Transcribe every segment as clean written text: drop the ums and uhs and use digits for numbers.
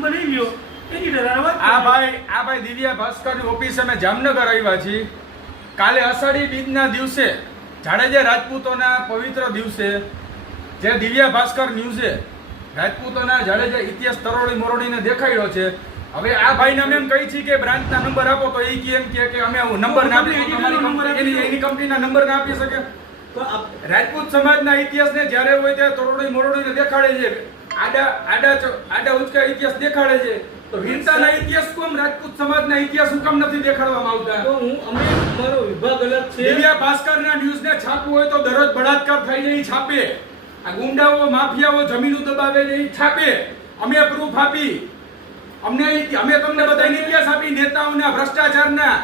Number લઈ લ્યો editor આ ભાઈ દિવ્યા ભાસ્કરની ઓફિસે અમે જામનગર આવ્યા છીએ. કાલે અષાઢી બીજના દિવસે જાડેજા રાજપૂતોના પવિત્ર દિવસે જે દિવ્યા ભાસ્કર ન્યૂઝે રાજપૂતોના જાડેજા ઇતિહાસ તરોડી મોરડીને દેખાડ્યો છે. હવે આ ભાઈને અમે એમ કહી છીએ કે બ્રાન્ચના નંબર આપો તો એ કેમ કે અમે નંબર ના આપી એની કંપનીના નંબર ના આપી શકે. તો રાજપૂત સમાજના ઇતિહાસને જ્યારે હોય ત્યારે તરોડી મોરડીને દેખાડે છે, આડા ઉચકા ઇતિહાસ દેખાડે છે. તો વીરતાના ઇતિહાસ કોમ રાજપૂત સમાજના ઇતિહાસ હું કેમ નથી દેખાડવામાં આવતા? તો અમે મારો વિભાગ અલગ છે. દિવ્યા ભાસ્કરના ન્યૂઝને છાપવું હોય તો દરરોજ બળાત્કાર થઈ જાય છાપે, આ ગુંડાઓ માફિયાઓ જમીનો દબાવે છે છાપે. અમે પ્રૂફ આપી, અમે તમને બધાને ઇતિહાસ આપી, નેતાઓના ભ્રષ્ટાચારના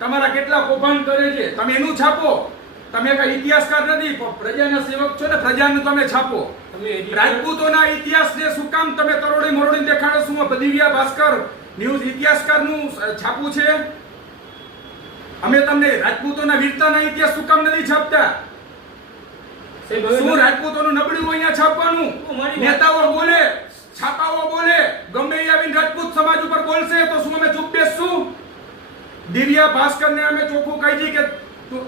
તમારા કેટલા કૌભાંડ કરે છે તમે એનું છાપો. તમે કઈ ઇતિહાસકાર નથી, પ્રજાના સેવક છો ને, પ્રજાનું તમે છાપો. રાજપૂતોના ઇતિહાસને શું કામ તમે તરોડી મોરડી દેખાડો? શું દિવ્યા ભાસ્કર ન્યૂઝ ઇતિહાસકારનું છાપવું છે? અમે તમને રાજપૂતોના વીરતાના ઇતિહાસ શું કામ નથી છાપતા? શું રાજપૂતોનું નબળું અહીંયા છાપવાનું? નેતાઓ બોલે, છાપાઓ બોલે, ગમે એ આવીને રાજપૂત સમાજ ઉપર બોલશે તો શું અમે ચૂપ બેસશું? દિવ્યા ભાસ્કરને અમે ચોખ્ખું કહી દઈએ કે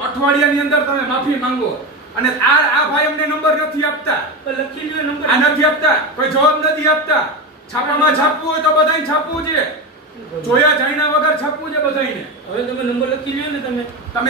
અઠવાડિયાની અંદર તમે માફી માંગો. અને આ ભાઈ અમને નંબર નથી આપતા, લખી લ્યો નંબર. આ નથી આપતા, કોઈ જવાબ નથી આપતા. છાપામાં છાપવું હોય તો બધાને છાપવું છે, જોયા જાણ્યા વગર છાપવું છે બધાને. હવે તમે નંબર લખી લ્યો ને તમે